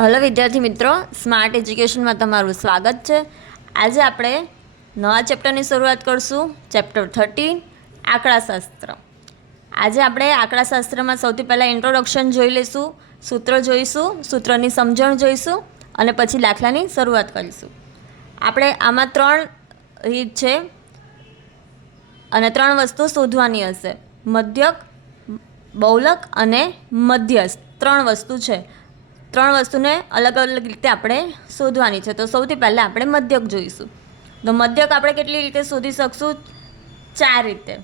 Hello विद्यार्थी मित्रों, smart education में तमारुं स्वागत है। आज आपणे नवा चेप्टर की शुरुआत करशुं। चेप्टर 13 आंकड़ाशास्त्र। आज आपणे आंकड़ाशास्त्र में सौथी पहला इंट्रोडक्शन जोई लेशुं, सूत्र जोईशुं, सूत्रनी समजण जोईशुं अने पछी दाखलानी शुरुआत करीशुं। आपणे आमां त्रण रीत छे अने त्रण वस्तु शोधवानी हशे। मध्यक, बहुलक अने मध्यस्थ त्रण वस्तु छे। त्रण वस्तुने अलग अलग रीते आपणे शोधवानी छे। तो सौथी पहला आपणे मध्यक जोईशुं। तो मध्यक आपणे केटली रीते शोधी शकशुं? 4 रीते।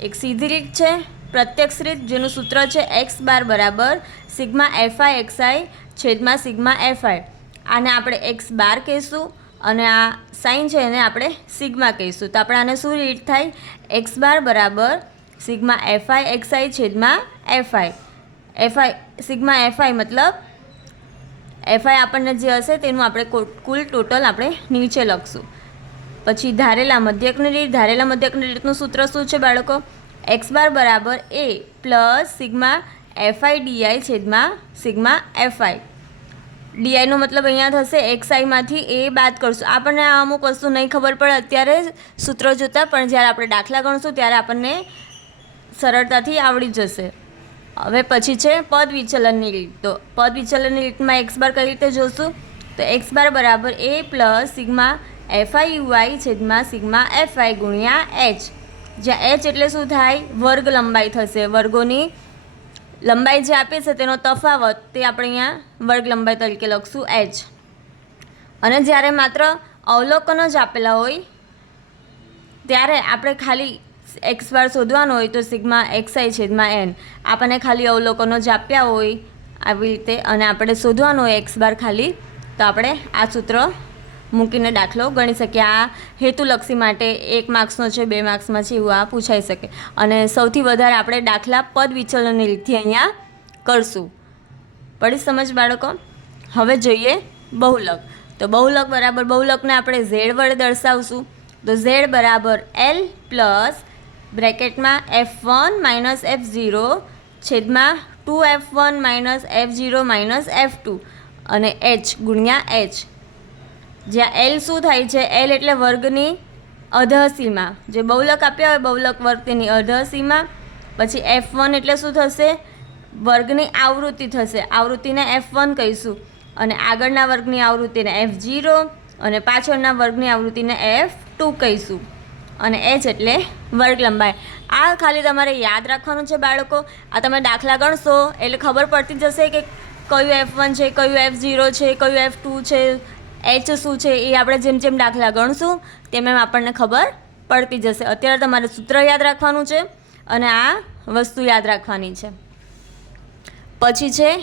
एक सीधी रीत छे, प्रत्यक्ष रीत, जेनुं सूत्र छे एक्स बार बराबर sigma F I X I छेदमां सिग्मा एफ आई। आने आपणे एक्स बार कहीशुं अने आ साइन छे एने आपणे सिग्मा कहीशुं। तो आपणे आने शुं रीत थाय? एक्स बार बराबर sigma F I X I छेदमां F I. F I sigma F I मतलब एफ आई आपने जे हशे तेनुं आपणे कुल टोटल आपणे नीचे लखशुं। पछी धारेला मध्यकनी रीत। धारेला मध्यकनी रीतनुं सूत्र शुं छे बाळको? एक्स बार बराबर A plus sigma F I D I छेदमां sigma F I. D I नो मतलब अहींया थशे एक्स आई मांथी ए बाद करशुं। आपणे आ अमुक वस्तु नहीं खबर पड़े अत्यारे सूत्र जोता, पण ज्यारे आपणे दाखला गणशुं त्यारे आपणे सरळताथी आवडी जशे। हवे पछी छे पद विचलननी रीत। तो पद विचलननी रीतमां एक्स बार कई रीते जोशुं? तो एक्स बार बराबर A plus sigma F I U I छेदमां सिग्मा एफ आई गुणिया एच। ज्यां एच एटले शुं थाय? वर्ग लंबाई थशे। वर्गोनी लंबाई जे आपी छे तेनो तफावत ते आपणे अहींया वर्ग लंबाई तरीके लखशुं एच। अने ज्यारे मात्र अवलोकन ज आपेला होय त्यारे आपणे खाली एक्स बार शोधवानो होय तो सिग्मा एक्स आई छेदमां एन। आपणे खाली अवलोकनो ज आप्या होय आवी रीते अने आपणे शोधवानो होय एक्स बार खाली, तो आपणे आ सूत्र मूकीने दाखलो गणी शकीए। आ हेतुलक्षी माटे 1 मार्क्सनो छे, 2 मार्क्समां छे एवुं आ पूछाई शके। अने सौथी वधारे आपणे दाखला पद विचलननी रीतथी अहींया करशुं। पड़ी समझ बाळको? हवे जोईए बहुलक। तो बहुलक बराबर बहुलकने आपणे झेड वडे दर्शावशुं। तो झेड बराबर एल प्लस ब्रेकेट में F1 minus F0 छेदमां 2F1 minus F0 minus F2 अने H गुणिया H। ज्यां L शुं थाय छे? L एटले वर्गनी अधसीमा। जे बहुलक आप्या होय बहुलक वर्ग तेनी अधसीमा। पछी F1 एटले शुं थशे? वर्गनी आवृत्ति थशे। आवृत्तिने F1 कहीशुं अने आगळना वर्गनी आवृत्तिने F0 अने पाछळना वर्गनी आवृत्तिने F2 कहीशुं। અને એચ એટલે વર્ગ લંબાઈ। આ ખાલી તમારે યાદ રાખવાનું છે બાળકો। આ તમે દાખલા ગણશો એટલે ખબર પડતી જશે કે કયું F1 છે, કયું F0 છે, કયું F2 છે, એચ શું છે। એ આપણે જેમ જેમ દાખલા ગણશું તેમ એમ આપણને ખબર પડતી જશે। અત્યારે તમારે સૂત્ર યાદ રાખવાનું છે અને આ વસ્તુ યાદ રાખવાની છે। પછી છે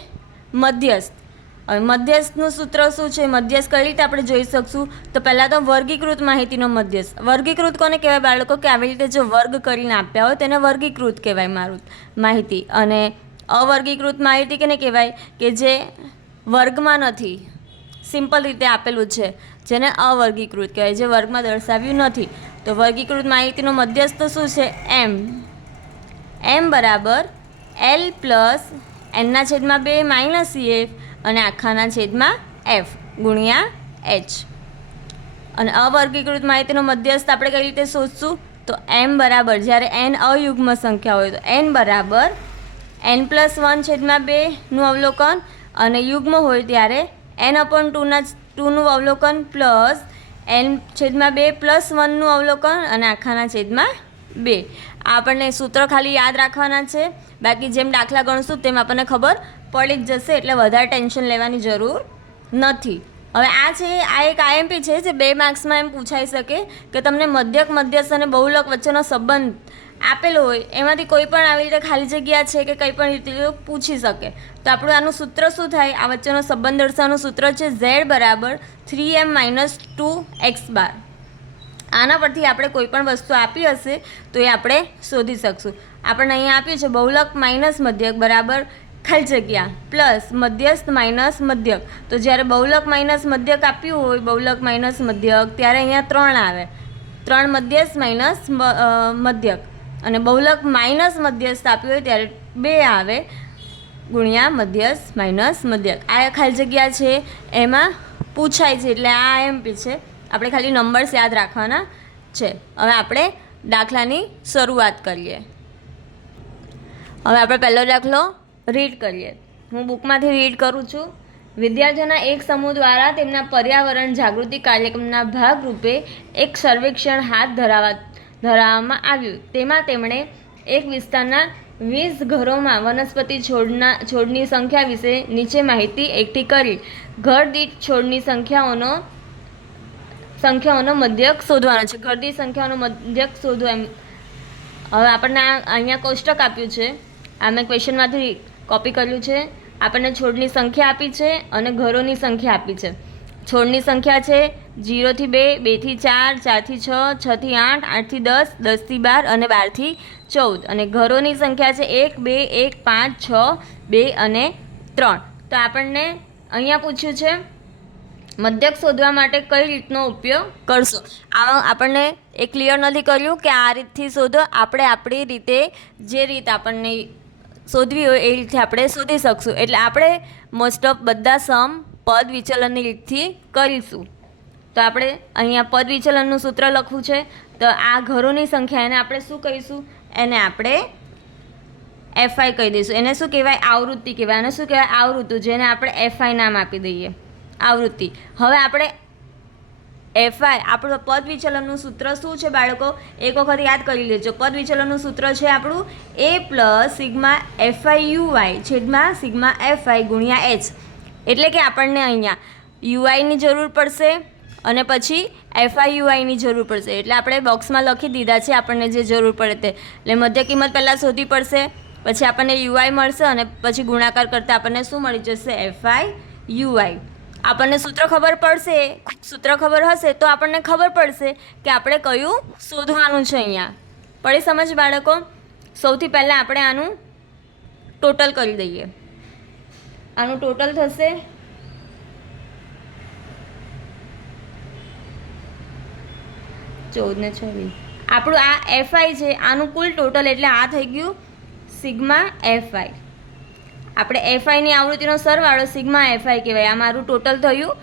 મધ્યસ્થ। હવે મધ્યસ્થનું સૂત્ર શું છે? મધ્યસ્થ કઈ રીતે આપણે જોઈ શકશું? તો પહેલાં તો વર્ગીકૃત માહિતીનો મધ્યસ્થ। વર્ગીકૃત કોને કહેવાય બાળકો? કે આવી રીતે જો વર્ગ કરીને આપ્યા હોય તેને વર્ગીકૃત કહેવાય માહિતી। અને અવર્ગીકૃત માહિતી કેને કહેવાય? કે જે વર્ગમાં નથી, સિમ્પલ રીતે આપેલું છે, જેને અવર્ગીકૃત કહેવાય, જે વર્ગમાં દર્શાવ્યું નથી। તો વર્ગીકૃત માહિતીનો મધ્યસ્થ શું છે? એમ। એમ બરાબર એલ પ્લસ એનના છેદમાં 2 માઇનસ એફ અને આખાના છેદમાં એફ ગુણ્યા એચ। અને અવર્ગીકૃત માહિતીનો મધ્યસ્થ આપણે કઈ રીતે શોધશું? તો એમ બરાબર જ્યારે એન અયુગ્મ સંખ્યા હોય તો એન બરાબર એન પ્લસ 1 છેદમાં 2નું અવલોકન અને યુગ્મ હોય ત્યારે એન અપોન 2નું અવલોકન પ્લસ એન છેદમાં 2 પ્લસ 1નું અવલોકન અને આખાના છેદમાં 2। આ આપણને સૂત્ર ખાલી યાદ રાખવાના છે। બાકી જેમ દાખલા ગણશું તેમ આપણને ખબર પડી જ જશે, એટલે વધારે ટેન્શન લેવાની જરૂર નથી। હવે આ છે આ એક આઈએમપી છે જે 2 માર્ક્સમાં એમ પૂછાઈ શકે કે તમને મધ્યક, મધ્યસ્થ અને બહુલક વચ્ચેનો સંબંધ આપેલો હોય એમાંથી કોઈ પણ આવી રીતે ખાલી જગ્યા છે કે કંઈ પણ રીતે પૂછી શકે। તો આપણું આનું સૂત્ર શું થાય? આ વચ્ચેનો સંબંધ દર્શાવવાનું સૂત્ર છે Z બરાબર 3m માઇનસ 2x બાર। આના પરથી આપણે કોઈ પણ વસ્તુ આપી હશે તો એ આપણે શોધી શકશું। આપણને અહીંયા આપ્યું છે બહુલક માઇનસ મધ્યક બરાબર ખાલી જગ્યા પ્લસ મધ્યસ્થ માઇનસ મધ્યક। તો જ્યારે બહુલક માઇનસ મધ્યક આપ્યું હોય, બહુલક માઇનસ મધ્યક, ત્યારે અહીંયા 3 આવે, 3 મધ્યસ્થ માઇનસ મધ્યક। અને બહુલક માઇનસ મધ્યસ્થ આપ્યું હોય ત્યારે 2 આવે। ગુણ્યા મધ્યસ્થ માઇનસ મધ્યક. આ ખાલી જગ્યા છે એમાં પૂછાય છે એટલે આ એમપી છે. આપણે ખાલી નંબર્સ યાદ રાખવાના છે. હવે આપણે દાખલાની શરૂઆત કરીએ. હવે આપણે પહેલો દાખલો રીડ કરીએ. હું બુકમાંથી રીડ કરું છું. વિદ્યાર્થીઓના એક સમૂહ દ્વારા તેમના પર્યાવરણ જાગૃતિ કાર્યક્રમના ભાગરૂપે એક સર્વેક્ષણ હાથ ધરવામાં આવ્યું. તેમાં તેમણે એક વિસ્તારના 20 ઘરોમાં વનસ્પતિ છોડની સંખ્યા વિશે નીચે માહિતી એકઠી કરી. ઘર દીઠ છોડની સંખ્યાઓનો મધ્યક શોધવાનો છે. ઘર દીઠ સંખ્યાઓનો મધ્યક શોધો એમ. હવે આપણને અહીંયા કોષ્ટક આપ્યું છે. આ મેં ક્વેશ્ચનમાંથી કોપી કર્યું છે. આપણને છોડની સંખ્યા આપી છે અને ઘરોની સંખ્યા આપી છે. છોડની સંખ્યા છે 0 થી 2, 2 થી 4, 4 થી 6, 6 થી 8, 8 થી 10, 10 થી 12 અને 12 થી 14. અને ઘરોની સંખ્યા છે 1, 2, 1, 5, 6, 2 અને 3. તો આપણને અહીંયા પૂછ્યું છે મધ્યક શોધવા માટે કઈ રીતનો ઉપયોગ કરશો. આપણને એ ક્લિયર નથી કર્યું કે આ રીતથી શોધો. આપણે આપણી રીતે જે રીત આપણને શોધવી હોય એ રીતે આપણે શોધી શકશું. એટલે આપણે મોસ્ટ ઓફ બધા સમ પદ વિચલનની રીતથી કરીશું. તો આપણે અહીંયા પદ વિચલનનું સૂત્ર લખવું છે. તો આ ઘરોની સંખ્યા એને આપણે શું કહીશું? એને આપણે એફઆઈ કહી દઈશું. એને શું કહેવાય? આવૃત્તિ કહેવાય. એને શું કહેવાય? આવૃત્તિ. જેને આપણે એફઆઈ નામ આપી દઈએ, આવૃત્તિ. હવે આપણે એફઆઈ આપણું પદ વિચલનનું સૂત્ર શું છે બાળકો? એક વખત યાદ કરી લેજો. પદ વિચલનનું સૂત્ર છે આપણું a પ્લસ સિગ્મા એફઆઈ યુવાય છેદમાં સિગ્મા એફઆઈ ગુણ્યા એચ. એટલે કે આપણને અહીંયા યુઆઈની જરૂર પડશે અને પછી એફઆઈ યુઆઈની જરૂર પડશે. એટલે આપણે બોક્સમાં લખી દીધા છે આપણને જે જરૂર પડે તે. એટલે મધ્ય કિંમત પહેલાં શોધવી પડશે, પછી આપણને યુઆઈ મળશે અને પછી ગુણાકાર કરતાં આપણને શું મળી જશે? FI UI. આપણને સૂત્ર ખબર પડશે, સૂત્ર ખબર હશે તો આપણને ખબર પડશે કે આપણે કયું શોધવાનું છે. અહીંયા પડી સમજ બાળકો? સૌથી પહેલાં આપણે આનું ટોટલ કરી દઈએ. આનું ટોટલ થશે 14 ને 26. આપણું આ એફઆઈ છે, આનું કુલ ટોટલ એટલે આ થઈ ગયું સિગ્મા એફઆઈ. આપણે એફઆઈની આવૃત્તિનો સરવાળો સિગ્મા એફઆઈ કહેવાય. આ મારું ટોટલ થયું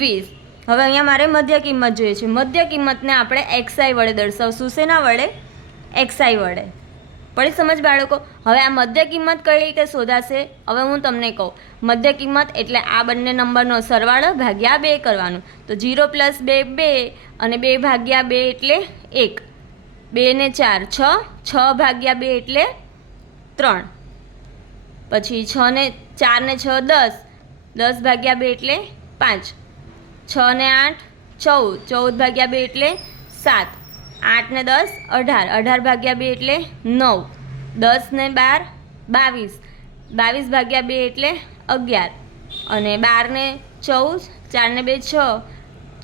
20. હવે અહીંયા મારે મધ્ય કિંમત જોઈએ છે. મધ્ય કિંમતને આપણે એક્સઆઈ વડે દર્શાવશું. શેના વડે? એક્સઆઈ વડે. પડી સમજ બાળકો? હવે આ મધ્ય કિંમત કઈ રીતે શોધાશે? હવે હું તમને કહું. મધ્ય કિંમત એટલે આ બંને નંબરનો સરવાળો ભાગ્યા 2 કરવાનું. તો 0 + 2 2 અને 2 ભાગ્યા 2 એટલે 1. 2 ને 4 6, 6 ભાગ્યા 2 એટલે 3. પછી 6 ને 4 ને 6 10, 10 ભાગ્યા 2 એટલે 5. 6 ને 8 14, 14 ભાગ્યા 2 એટલે 7. 8 ને 10 18, 18 ભાગ્યા 2 એટલે 9. 10 ને 12 22, 22 ભાગ્યા 2 એટલે 11. અને 12 ને 14, 4 ને 2 6,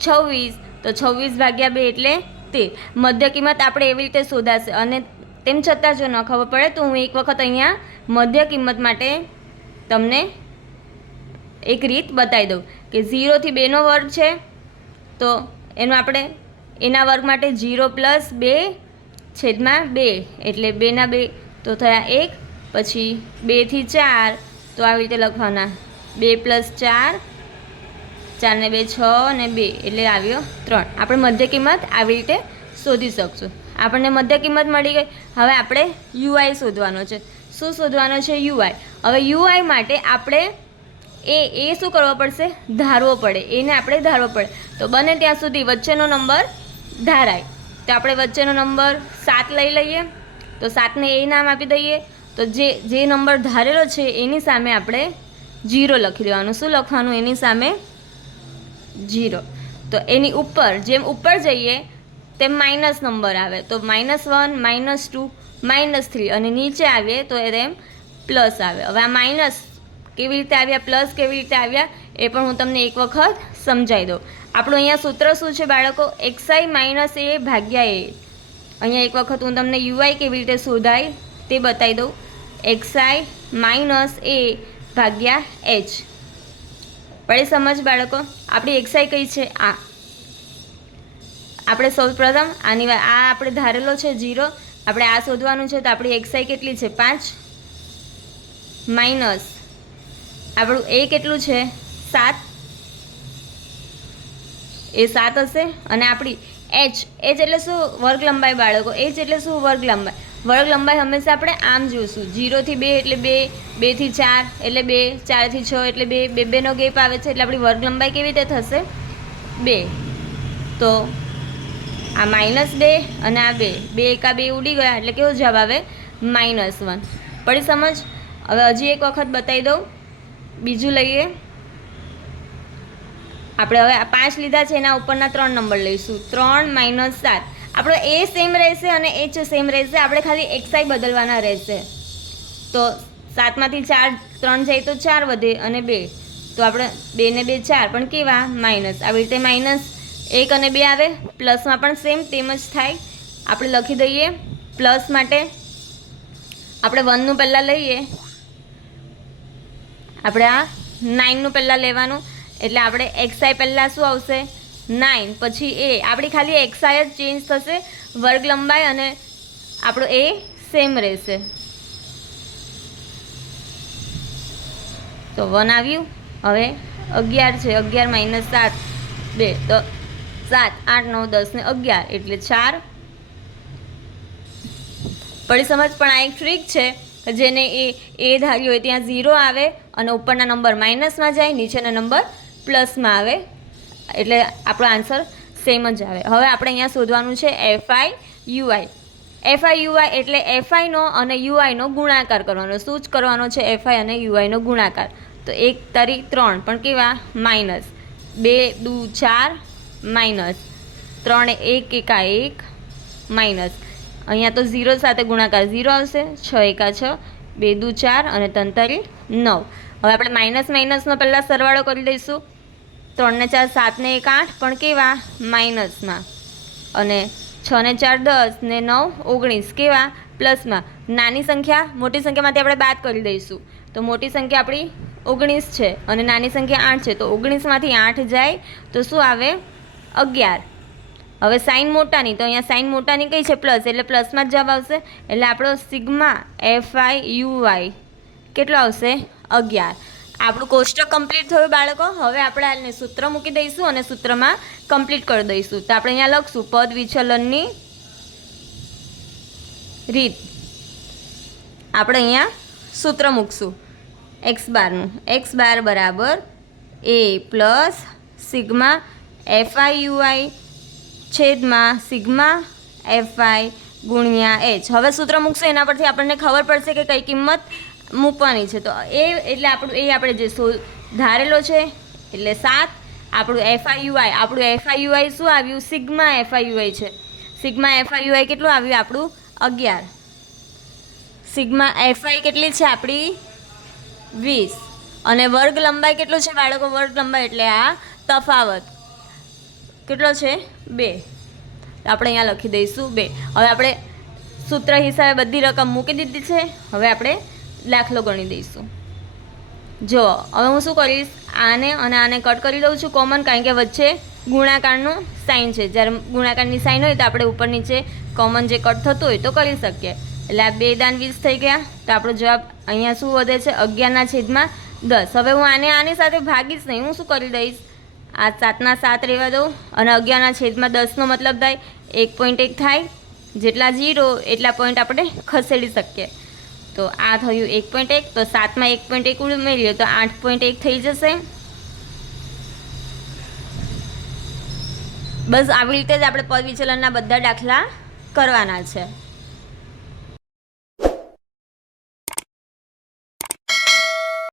26. તો 26 ભાગ્યા 2 એટલે 13. મધ્ય કિંમત આપણે એવી રીતે શોધાશે. અને તેમ છતાં જો ન ખબર પડે તો હું એક વખત અહીંયા મધ્ય કિંમત માટે તમને એક રીત બતાવી દઉં કે 0 થી 2નો વર્ગ છે તો એનો આપણે એના વર્ગ માટે 0 + 2 છેદમાં 2 એટલે 2 ના 2 તો થયા 1. પછી 2 થી 4 તો આવી રીતે લખવાના 2 + 4, 4 ને 2 6 અને 2 એટલે આવ્યો 3. આપણે મધ્ય કિંમત આવી રીતે શોધી શકશું. આપણને મધ્ય કિંમત મળી ગઈ. હવે આપણે યુઆઈ શોધવાનો છે. શું શોધવાનો છે? યુઆઈ. હવે યુઆઈ માટે આપણે એ શું કરવો પડશે? ધારવો પડે. એને આપણે ધારવો પડે. તો બને ત્યાં સુધી વચ્ચેનો નંબર ધારાય. તો આપણે વચ્ચેનો નંબર 7 લઈ લઈએ. તો 7ને એ નામ આપી દઈએ. તો જે નંબર ધારેલો છે એની સામે આપણે 0 લખી દેવાનું. શું લખવાનું? એની સામે 0. તો એની ઉપર જેમ ઉપર જઈએ તેમ માઇનસ નંબર આવે. તો -1, -2, -3 અને નીચે આવીએ તો તેમ પ્લસ આવે. હવે આ માઇનસ કેવી રીતે આવ્યા, પ્લસ કેવી રીતે આવ્યા એ પણ હું તમને એક વખત સમજાવી દઉં. આપણું અહીંયા સૂત્ર શું છે બાળકો? xi - a ભાગ્યા a. અહીંયા એક વખત હું તમને યુઆઈ કેવી રીતે શોધાય તે બતાવી દઉં. xi - a ભાગ્યા h. પડી સમજ બાળકો? આપણી xi કઈ છે? આ. આપણે સૌ પ્રથમ આની આ આપણે ધારેલો છે 0. આપણે આ શોધવાનું છે તો આપણી xi કેટલી છે? 5 - આપણું એ કેટલું છે 7, એ 7 હશે. અને આપણી એચ એટલે શું? વર્ગ લંબાઈ બાળકો. એચ એટલે શું? વર્ગ લંબાઈ. વર્ગ લંબાઈ હંમેશા આપણે આમ જોઈશું. 0 થી 2 એટલે 2, 2 થી 4 એટલે 2, 4 થી 6 એટલે 2, 2 2નો ગેપ આવે છે એટલે આપણી વર્ગ લંબાઈ કેવી રીતે થશે? 2. તો આ -2 અને આ 2, 2 એકા 2 ઉડી ગયા એટલે કેવો જવાબ આવે? -1. પડી સમજ? હવે હજી એક વખત બતાવી દઉં. બીજું લઈએ આપણે. હવે આ 5 લીધા છે, એના ઉપરના 3 નંબર લઈશું. 3 - 7. આપણો એ સેમ રહેશે અને એચ સેમ રહેશે. આપણે ખાલી એક્સાઈ બદલવાના રહેશે. તો 7માંથી 4, 3 જાય તો 4 વધે અને 2, તો આપણે 2 ને 2 4, પણ કેવા? માઇનસ. આવી રીતે -1 અને 2 આવે. પ્લસમાં પણ સેમ તેમ જ થાય. આપણે લખી દઈએ પ્લસ માટે. આપણે 1નું પહેલાં લઈએ. આપણે આ 9નું પહેલાં લેવાનું. એટલે આપણે એક્સઆઈ પહેલાં શું આવશે? 9, પછી એ. આપણી ખાલી એક્સઆઈ જ ચેન્જ થશે, વર્ગ લંબાઈ અને આપણો એ સેમ રહેશે. તો 1 આવ્યું. હવે 11 છે. 11 - 7, 2, તો 7, 8, 9, 10 ને 11 એટલે 4. પડી સમજ? પણ આ એક ટ્રીક છે જેને એ ધાર્યું હોય ત્યાં 0 આવે અને ઉપરના નંબર માઇનસમાં જાય, નીચેના નંબર પ્લસમાં આવે, એટલે આપણો આન્સર સેમ જ આવે. હવે આપણે અહીંયા શોધવાનું છે એફઆઈ યુઆઈ. એફઆઈ યુઆઈ એટલે એફઆઈનો અને યુઆઈનો ગુણાકાર કરવાનો. શું જ કરવાનો છે? એફઆઈ અને યુઆઈનો ગુણાકાર. તો 1 તારી 3, પણ કેવા? માઇનસ. 2 દુ 4 માઇનસ. 3 1 એકા 1 માઇનસ. અહીંયા તો 0 સાથે ગુણાકાર 0 આવશે. 6 એકા 6, 2 દુ 4 અને 3 તારી 9. હવે આપણે માઇનસનો પહેલાં સરવાળો કરી દઈશું. 3 ને 4 7 ને 1 8, પણ કેવા? માઇનસમાં. અને 6 ને 4 10 ને 9 19, કેવા? પ્લસમાં. નાની સંખ્યા મોટી સંખ્યામાંથી આપણે બાદ કરી દઈશું. તો મોટી સંખ્યા આપણી 19 છે અને નાની સંખ્યા 8 છે. તો 19માંથી 8 જાય તો શું આવે? 11. હવે સાઇન મોટાની, તો અહીંયા સાઇન મોટાની કઈ છે? પ્લસ, એટલે પ્લસમાં જ જવાબ આવશે. એટલે આપણો સિગ્મા એફઆઈ યુઆઈ કેટલો આવશે? 11. આપણું કોષ્ટક કમ્પ્લીટ થયું બાળકો. હવે આપણે આને સૂત્ર મૂકી દઈશું અને સૂત્રમાં કમ્પ્લીટ કરી દઈશું. તો આપણે અહીંયા લખશું પદ વિચલનની રીત. આપણે અહીંયા સૂત્ર મૂકશું એક્સ બારનું. એક્સ બાર બરાબર એ પ્લસ સિગ્મા એફઆઈ યુઆઈ છેદમાં સિગ્મા એફઆઈ ગુણ્યા એચ. હવે સૂત્ર મૂકશું, એના પરથી આપણને ખબર પડશે કે કઈ કિંમત મૂકવાની છે. તો એ એટલે આપણે જે ધારેલો છે એટલે 7. આપણું એફઆઈ યુઆઈ શું આવ્યું? સિગ્મા એફઆઈ યુઆઈ છે. સિગ્મા એફઆઈ યુઆઈ કેટલું આવ્યું? આપણું 11. સિગ્મા એફઆઈ કેટલી છે આપણી? 20. અને વર્ગ લંબાઈ કેટલું છે બાળકો? વર્ગ લંબાઈ એટલે આ તફાવત કેટલો છે? 2. આપણે અહીંયા લખી દઈશું 2. હવે આપણે સૂત્ર હિસાબે બધી રકમ મૂકી દીધી છે. હવે આપણે દાખલો ગણી દઈશું. જો હવે હું શું કરીશ? આને અને આને કટ કરી દઉં છું કોમન, કારણ કે વચ્ચે ગુણાકારનું સાઇન છે. જ્યારે ગુણાકારની સાઇન હોય તો આપણે ઉપર નીચે કોમન જે કટ થતું હોય તો કરી શકીએ. એટલે આ 2 દાન 20 થઈ ગયા. તો આપણો જવાબ અહીંયા શું વધે છે? 11/10. હવે હું આની સાથે ભાગીશ નહીં. હું શું કરી દઈશ? આ 7ના 7 રહેવા દઉં અને 11/10નો મતલબ થાય 1.1 થાય. જેટલા 0 એટલા પોઈન્ટ આપણે ખસેડી શકીએ. તો આ થયું 1.1. તો 7માં 1.1 ઉમેરીએ તો 8.1 થઈ જશે. બસ આવી રીતે જ આપણે પદ વિચલનના બધા દાખલા કરવાના છે.